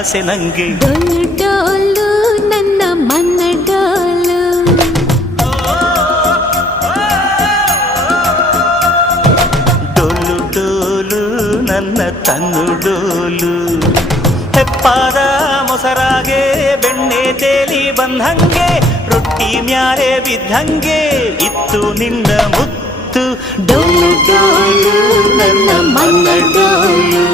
ಆಸೆ ನಂಗೆ. ಡೋಲು ಡೋಲು ನನ್ನ ಮನ್ನ ಡೋಲು, ಡೋಲು ಡೋಲು ನನ್ನ ತನ್ನು ಡೋಲು. ಹೆಪ್ಪಾದ ಮೊಸರಾಗೆ ಬೆಣ್ಣೆ ತೇಲಿ ಬಂದಂಗೆ, ರೊಟ್ಟಿ ಮ್ಯಾಲೆ ಬಿದ್ದಂಗೆ ಇತ್ತು ನಿನ್ನ ಮುತ್ತು. ಡೋಲು ಡೋಲು ನನ್ನ ಮನ್ನ ಡೋಲು.